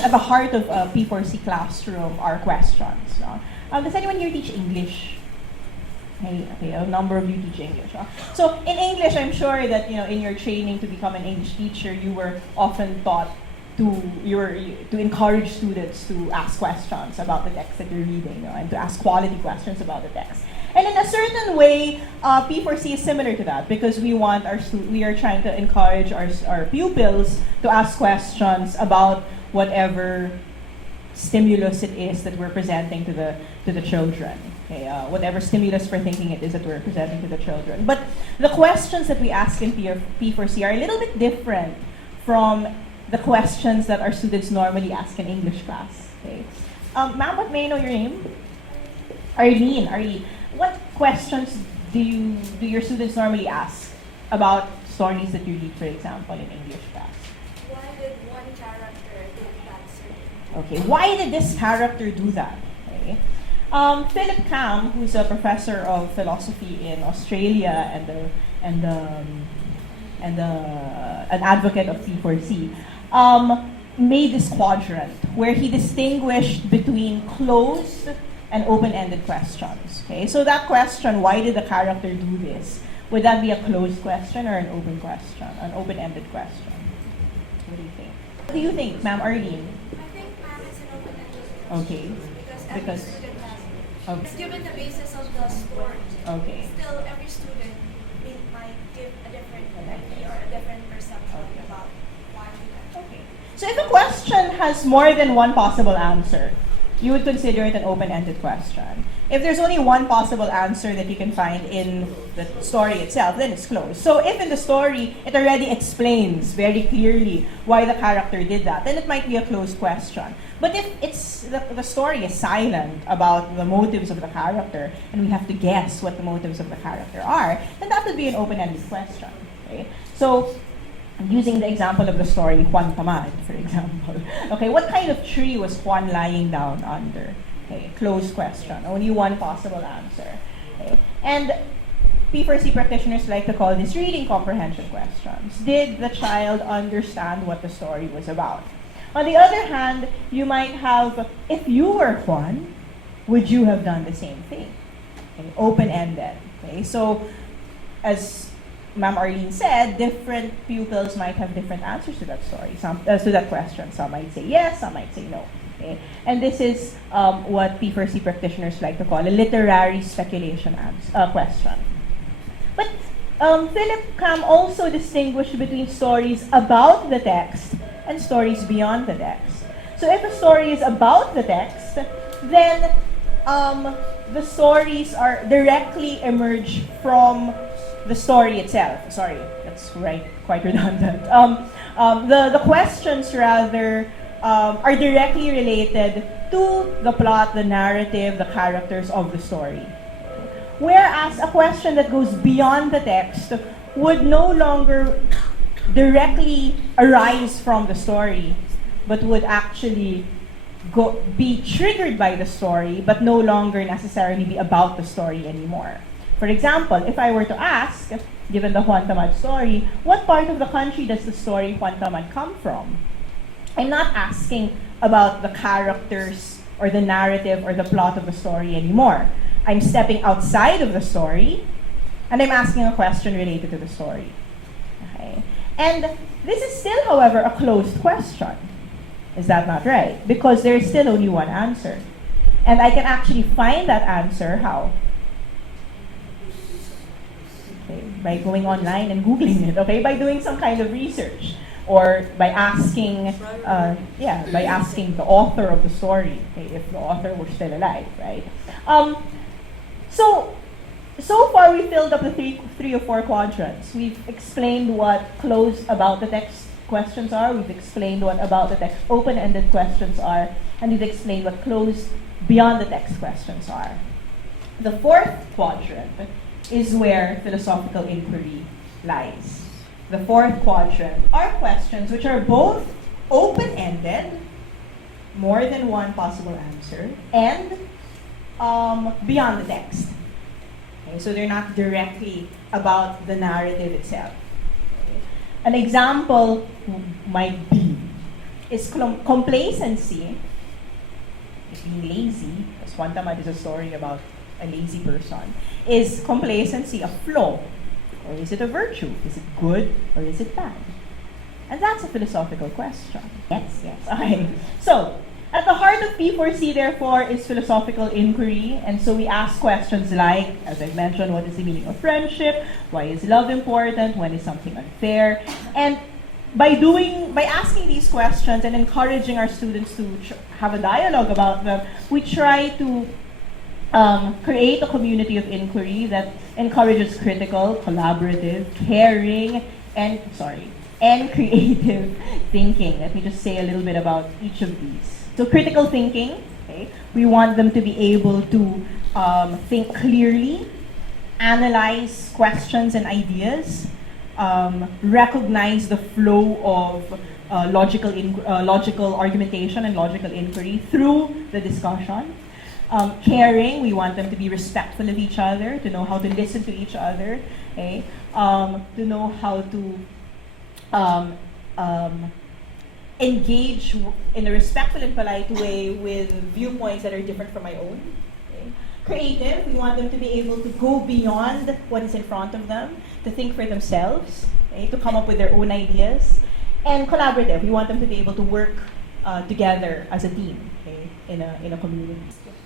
at the heart of a P4C classroom are questions. No? Does anyone here teach English? Okay, a number of you teach English. So in English, I'm sure that in your training to become an English teacher, you were often taught to encourage students to ask questions about the text that you're reading, and to ask quality questions about the text. And in a certain way, P4C is similar to that, because we are trying to encourage our pupils to ask questions about whatever stimulus it is that we're presenting to the children. Okay, whatever stimulus for thinking it is that we're presenting to the children. But the questions that we ask in P4C are a little bit different from the questions that our students normally ask in English class. Okay. Ma'am, what may I know your name? Arlene. What questions do your students normally ask about stories that you read, for example, in English class? Why did one character do that certain? Okay, why did this character do that? Okay. Philip Cam, who's a professor of philosophy in Australia and an advocate of P4C, made this quadrant where he distinguished between closed and open-ended questions. Okay, so that question, why did the character do this? Would that be a closed question or an open question, an open-ended question? What do you think? What do you think, Ma'am Arlene? I think ma'am is an open-ended question. Okay. Because every student has it. Okay. It's given the basis of the story. Okay. Still, every student might give a different idea or a different perception about why he does. Okay. So if a question has more than one possible answer, you would consider it an open-ended question. If there's only one possible answer that you can find in the story itself, then it's closed. So if in the story, it already explains very clearly why the character did that, then it might be a closed question. But if the story is silent about the motives of the character, and we have to guess what the motives of the character are, then that would be an open-ended question. Okay? So, using the example of the story, Juan Tamad, for example. Okay, what kind of tree was Juan lying down under? Okay, closed question. Only one possible answer. Okay. And P4C practitioners like to call this reading comprehension questions. Did the child understand what the story was about? On the other hand, you might have, if you were Juan, would you have done the same thing? Okay, open-ended. Okay, so as Ma'am Arlene said, different pupils might have different answers to that story, to that question. Some might say yes, some might say no. Okay? And this is what P4C practitioners like to call a literary speculation question. But Philip Cam also distinguished between stories about the text and stories beyond the text. So if a story is about the text, then the stories are directly emerge from the story itself. Sorry, that's quite redundant. The questions rather are directly related to the plot, the narrative, the characters of the story. Whereas a question that goes beyond the text would no longer directly arise from the story, but would actually be triggered by the story, but no longer necessarily be about the story anymore. For example, if I were to ask, given the Juan Tamad story, what part of the country does the story Juan Tamad come from? I'm not asking about the characters or the narrative or the plot of the story anymore. I'm stepping outside of the story, and I'm asking a question related to the story. Okay? And this is still, however, a closed question. Is that not right? Because there is still only one answer. And I can actually find that answer how? Okay, by going online and Googling it, okay? By doing some kind of research. Or by asking, by asking the author of the story, okay, if the author were still alive, right? So far we filled up the three or four quadrants. We've explained what closed about the text questions are. We've explained what about the text open-ended questions are. And we've explained what closed beyond the text questions are. The fourth quadrant is where philosophical inquiry lies. The fourth quadrant are questions which are both open-ended, more than one possible answer, and beyond the text. Okay, so they're not directly about the narrative itself. Okay. An example might be, Is complacency, being lazy, because one time I did a story about a lazy person, is complacency a flaw? Or is it a virtue? Is it good or is it bad? And that's a philosophical question. Yes, yes. Okay. So, at the heart of P4C, therefore, is philosophical inquiry. And so we ask questions like, as I've mentioned, what is the meaning of friendship? Why is love important? When is something unfair? And by asking these questions and encouraging our students to have a dialogue about them, we try to create a community of inquiry that encourages critical, collaborative, caring, and creative thinking. Let me just say a little bit about each of these. So critical thinking, okay, we want them to be able to think clearly, analyze questions and ideas, recognize the flow of logical argumentation and logical inquiry through the discussion. Caring, we want them to be respectful of each other, to know how to listen to each other, okay? To know how to engage in a respectful and polite way with viewpoints that are different from my own. Okay? Creative, we want them to be able to go beyond what is in front of them, to think for themselves, okay? To come up with their own ideas. And collaborative, we want them to be able to work together as a team, okay? in a community.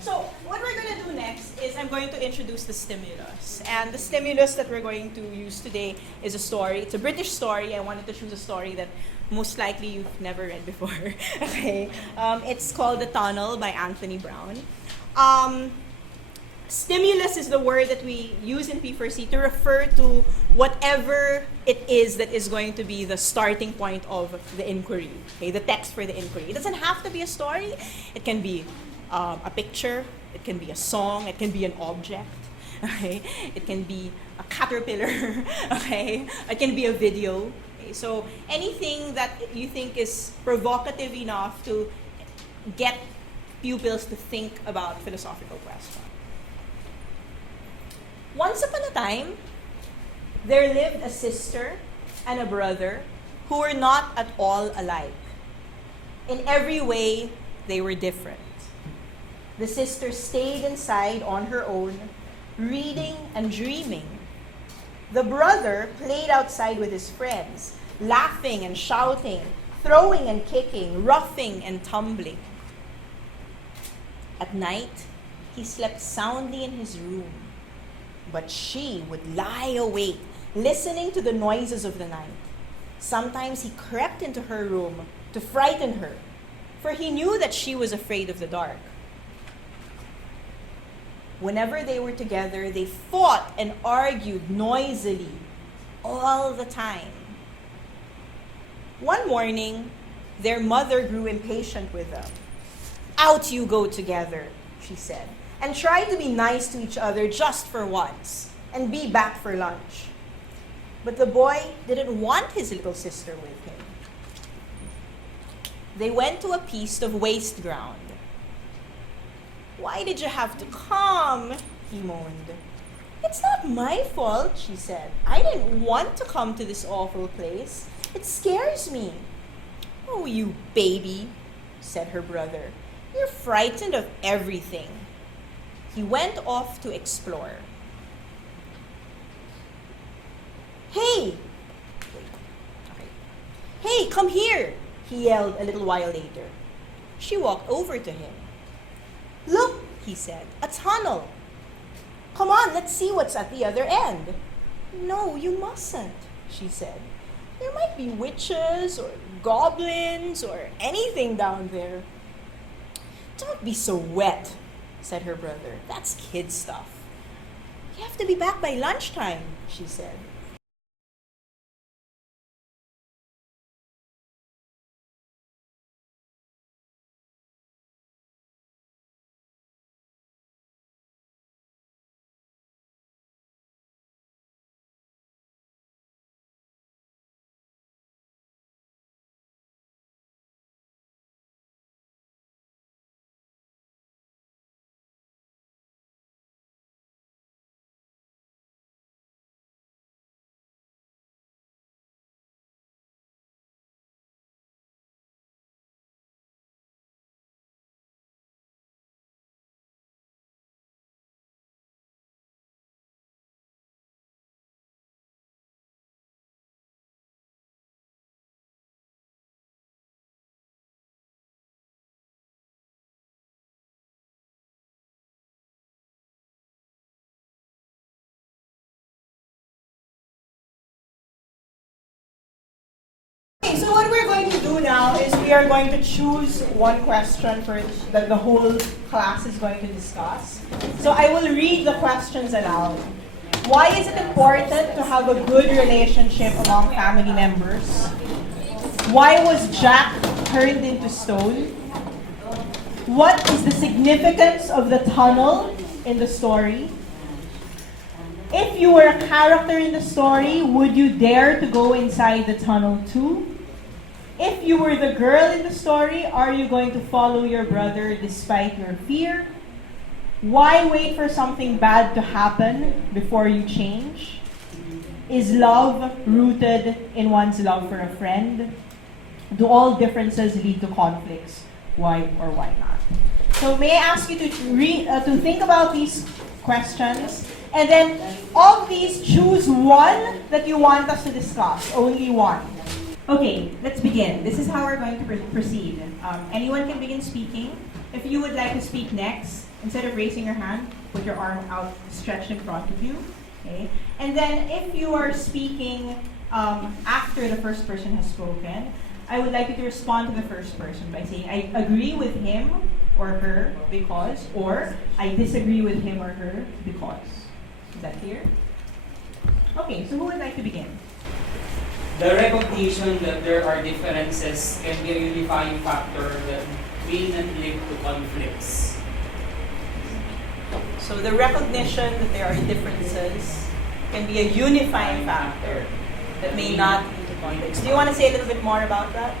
So what we're going to do next is I'm going to introduce the stimulus. And the stimulus that we're going to use today is a story. It's a British story. I wanted to choose a story that most likely you've never read before. Okay, it's called The Tunnel by Anthony Brown. Stimulus is the word that we use in P4C to refer to whatever it is that is going to be the starting point of the inquiry, okay, the text for the inquiry. It doesn't have to be a story. It can be a picture, it can be a song, it can be an object, okay? It can be a caterpillar, okay? It can be a video. Okay? So anything that you think is provocative enough to get pupils to think about philosophical questions. Once upon a time, there lived a sister and a brother who were not at all alike. In every way, they were different. The sister stayed inside on her own, reading and dreaming. The brother played outside with his friends, laughing and shouting, throwing and kicking, roughing and tumbling. At night, he slept soundly in his room, but she would lie awake, listening to the noises of the night. Sometimes he crept into her room to frighten her, for he knew that she was afraid of the dark. Whenever they were together, they fought and argued noisily all the time. One morning, their mother grew impatient with them. "Out you go together," she said, "and try to be nice to each other just for once, and be back for lunch." But the boy didn't want his little sister with him. They went to a piece of waste ground. "Why did you have to come?" he moaned. "It's not my fault," she said. "I didn't want to come to this awful place. It scares me." "Oh, you baby," said her brother. "You're frightened of everything." He went off to explore. "Hey! Hey, come here!" he yelled a little while later. She walked over to him. "Look," he said, "a tunnel. Come on, let's see what's at the other end." "No, you mustn't," she said. "There might be witches or goblins or anything down there." "Don't be so wet," said her brother. "That's kid stuff." "You have to be back by lunchtime," she said. do now is we are going to choose one question for the whole class is going to discuss. So I will read the questions aloud. Why is it important to have a good relationship among family members? Why was Jack turned into stone? What is the significance of the tunnel in the story? If you were a character in the story, would you dare to go inside the tunnel too? If you were the girl in the story, are you going to follow your brother despite your fear? Why wait for something bad to happen before you change? Is love rooted in one's love for a friend? Do all differences lead to conflicts? Why or why not? So may I ask you to think about these questions, and then of these, choose one that you want us to discuss. Only one. Okay, let's begin. This is how we're going to proceed. Anyone can begin speaking. If you would like to speak next, instead of raising your hand, put your arm out stretched in front of you. Okay? And then if you are speaking after the first person has spoken, I would like you to respond to the first person by saying, I agree with him or her because, or I disagree with him or her because. Is that clear? Okay, so who would like to begin? The recognition that there are differences can be a unifying factor that will not lead to conflicts. So the recognition that there are differences can be a unifying factor that may not lead to conflicts. Do you want to say a little bit more about that?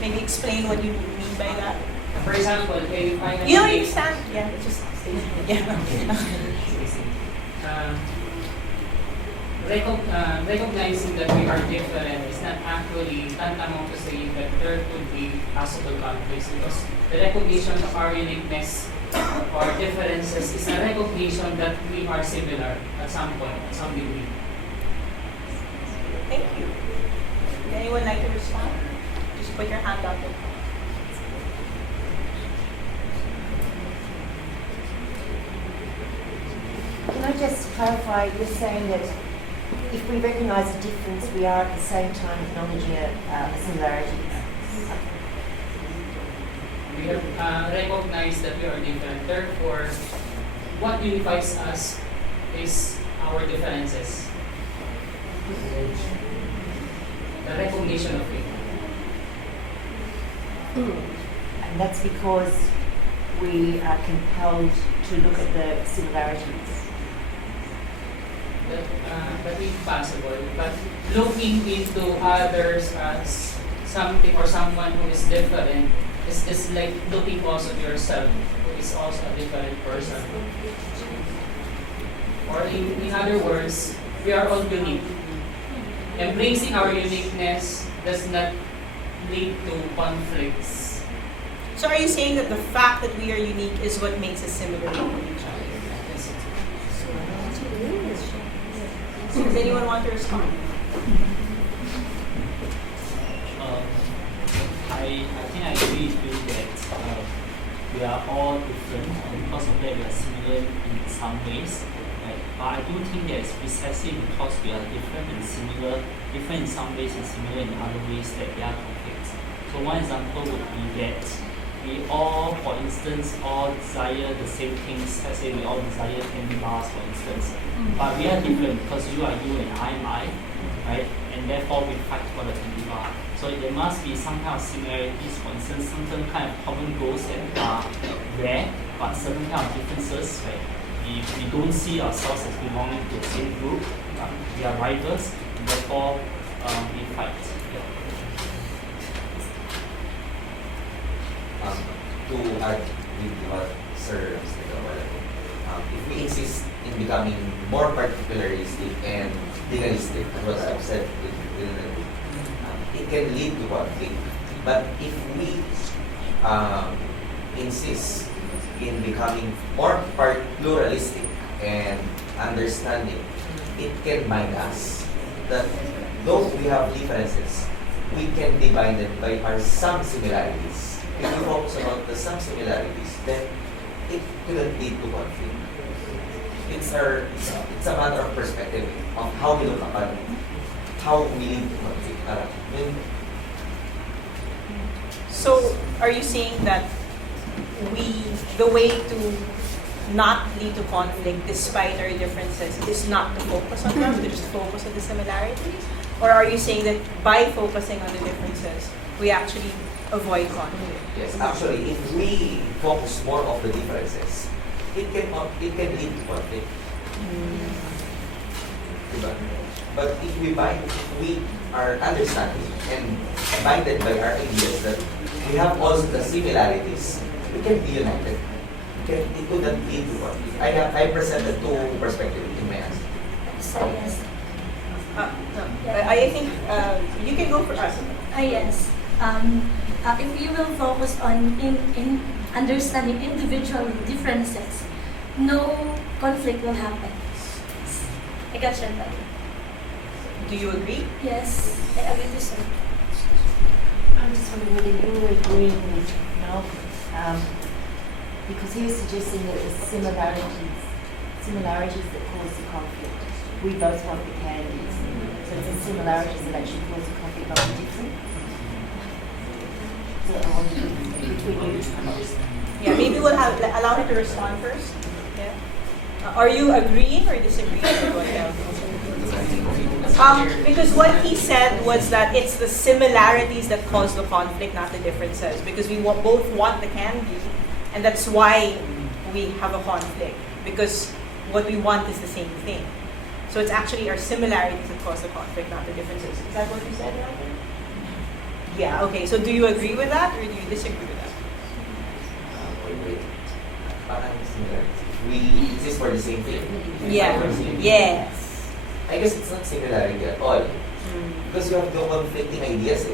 Maybe explain what you mean by that. For example, can you find You don't understand? Yeah, it's just recognizing that we are different is not actually tantamount to saying that there could be possible conflicts, because the recognition of our uniqueness or differences is a recognition that we are similar at some point, at some degree. Thank you. Would anyone like to respond? Just put your hand up. Can I just clarify, you're saying that if we recognise a difference, we are at the same time acknowledging a similarity? We have recognized that we are different. Therefore, what unifies us is our differences. The recognition of it. And that's because we are compelled to look at the similarities. That is possible, but looking into others as something or someone who is different is just like looking also to yourself, who is also a different person. Or in other words, we are all unique. Embracing our uniqueness does not lead to conflicts. So are you saying that the fact that we are unique is what makes us similar to each other? Does anyone want to respond? I think I agree with you that we are all different, and because of that we are similar in some ways. Right? But I do think that it's precisely because we are different and similar, different in some ways and similar in other ways, that there are conflicts. So one example would be that we all, for instance, all desire the same things. Let's say we all desire candy bars, for instance. But we are different because you are you and I am I, right? And therefore we fight for the candy bar. So there must be some kind of similarities, for instance, certain kind of common goals that are rare, but certain kind of differences, right? We don't see ourselves as belonging to the same group, but we are rivals, and therefore we fight. Yeah. To add with what Sir said about it, if we insist in becoming more particularistic and legalistic, as what I've said, it can lead to conflict. But if we insist in becoming more pluralistic and understanding, it can bind us. That though we have differences, we can be binded by our some similarities. If you focus about the some similarities, then it couldn't lead to conflict. It's a matter of perspective of how we look upon how we live conflict. So, are you saying that the way to not lead to conflict despite our differences is not to focus on them, to just focus on the similarities? Or are you saying that by focusing on the differences, we actually avoid conflict? Yes, actually, if we focus more of the differences, it can lead to conflict. Diba? But if we are understanding and binded by our ideas that we have all the similarities, we can be united. It couldn't lead to conflict. I presented two perspectives in my answer. So yes. No. I think you can go for us. Yes. If you will focus on in understanding individual differences, no conflict will happen. I got your point. Do you agree? Yes, I agree to say. I'm just wondering whether you're agreeing with Malcolm, because he was suggesting that the similarities that cause the conflict. We both want the candies, so it's the similarities that actually cause the conflict, not the difference. So I wonder between you. Yeah, maybe we'll allow him to respond first. Yeah. Are you agreeing or disagreeing with what because what he said was that it's the similarities that cause the conflict, not the differences. Because we both want the candy, and that's why we have a conflict. Because what we want is the same thing. So it's actually our similarities that cause the conflict, not the differences. Is that what you said, Robert? Yeah. Okay. So do you agree with that, or do you disagree with that? Wait. Parang similarities. We exist for the same thing. Yeah. Yes. I guess it's not similarity at all. Because you have no conflicting ideas.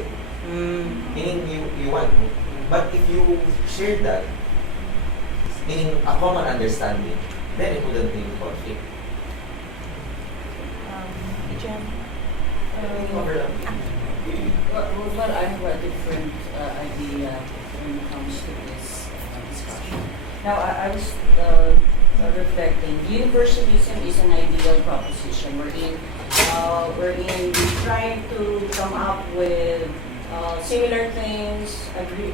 Meaning you want, but if you share that, meaning a common understanding, then it wouldn't be conflict. Jen? Well, I have a different idea when it comes to this discussion. Now, I was reflecting. Universalism is an ideal proposition. We're trying to come up with similar things, agree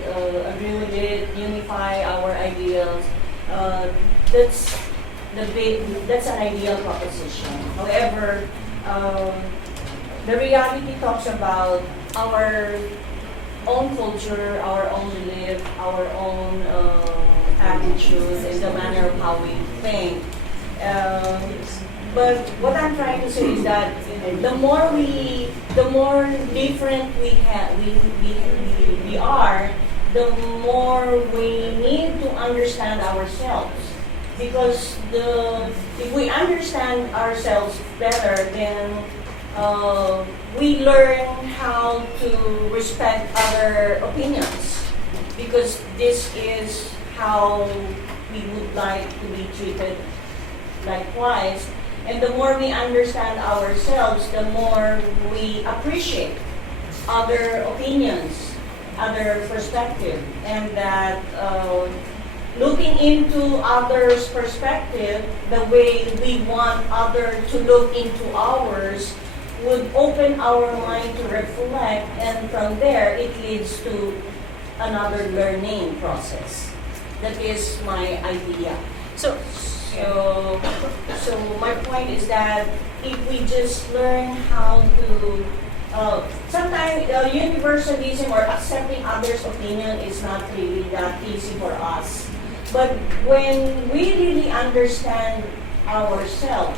with it, unify our ideals. That's an ideal proposition. However, the reality talks about our own culture, our own belief, our own attitude, and the manner of how we think. But what I'm trying to say is that the more different we are, the more we need to understand ourselves. Because if we understand ourselves better, then we learn how to respect other opinions. Because this is how we would like to be treated likewise. And the more we understand ourselves, the more we appreciate other opinions, other perspective, and that looking into others' perspective, the way we want others to look into ours, would open our mind to reflect, and from there it leads to another learning process. That is my idea. So my point is that if we just learn how to, sometimes universalism or accepting others' opinion is not really that easy for us. But when we really understand ourselves,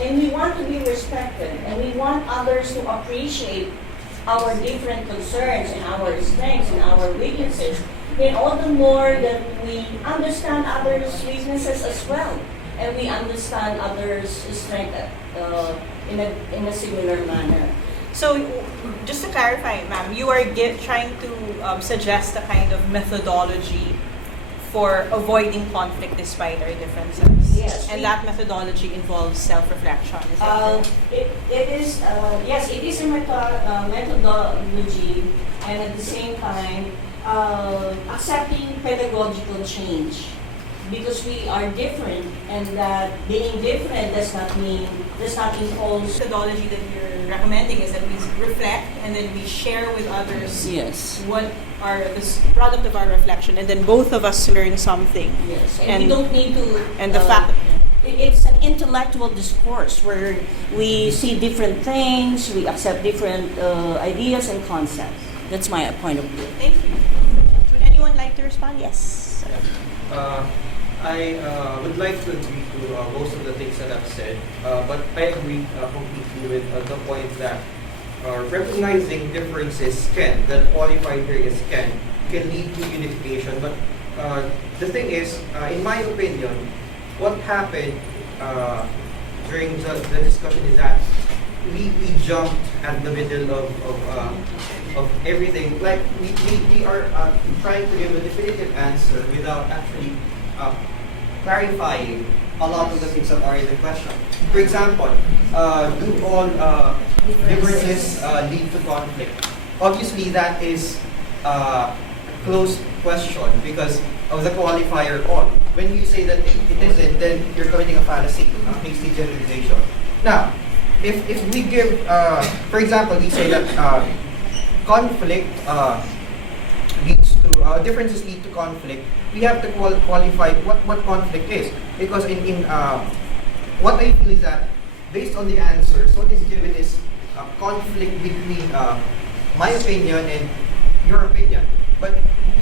and we want to be respected, and we want others to appreciate our different concerns and our strengths and our weaknesses, then all the more that we understand others' weaknesses as well, and we understand others' strength in a similar manner. So, just to clarify, ma'am, you are trying to suggest a kind of methodology for avoiding conflict despite our differences. Yes. And that methodology involves self-reflection. Is that correct? It is a methodology, and at the same time, accepting pedagogical change. because we are different, and that being different does not impose. Methodology that you're recommending is that we reflect and then we share with others Yes. what are the product of our reflection, and then both of us learn something. Yes, and, And- we don't need to. and the fact- it's an intellectual discourse where we see different things, we accept different ideas and concepts. That's my point of view. Thank you. Would anyone like to respond? Yes. I would like to agree to most of the things that I've said, but I agree completely with the point that recognizing differences that qualified here is can lead to unification. But the thing is, in my opinion, what happened during the discussion is that we jumped at the middle of everything. Like we are trying to give a definitive answer without actually clarifying a lot of the things that are in the question. For example, do all differences lead to conflict? Obviously, that is a closed question because of the qualifier all. When you say that it isn't, then you're committing a fallacy, hasty generalization. Now, if we give, for example, we say that conflict leads to differences lead to conflict, we have to qualify what conflict is, because in what I feel is that based on the answers, what is given is a conflict between my opinion and your opinion. But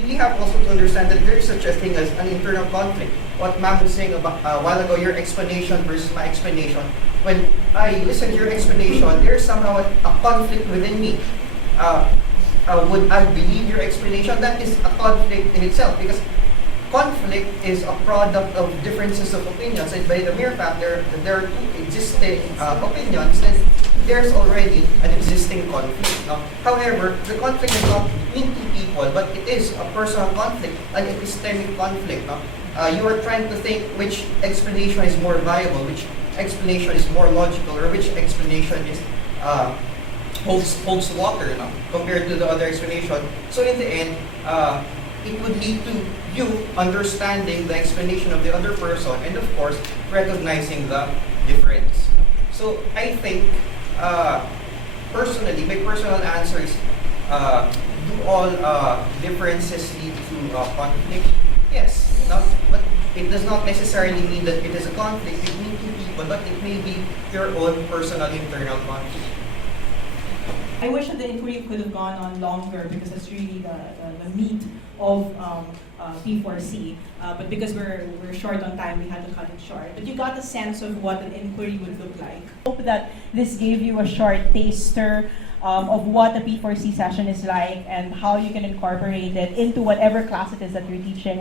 we have also to understand that there is such a thing as an internal conflict. What Ma'am was saying about a while ago, your explanation versus my explanation. When I listen to your explanation, there is somehow a conflict within me. Would I believe your explanation? That is a conflict in itself, because conflict is a product of differences of opinions, and by the mere fact there are two existing opinions, then there's already an existing conflict. No? However, the conflict is not between two people, but it is a personal conflict, an epistemic conflict. No? You are trying to think which explanation is more viable, which explanation is more logical, or which explanation is holds water, no? Compared to the other explanation. So in the end, it would lead to you understanding the explanation of the other person, and of course, recognizing the difference. So I think, personally, my personal answer is, do all differences lead to conflict? Yes, but it does not necessarily mean that it is a conflict between two people, but it may be your own personal internal conflict. I wish that the inquiry could have gone on longer because it's really the meat of P4C. But because we're short on time, we had to cut it short. But you got a sense of what an inquiry would look like. Hope that this gave you a short taster of what a P4C session is like and how you can incorporate it into whatever class it is that you're teaching.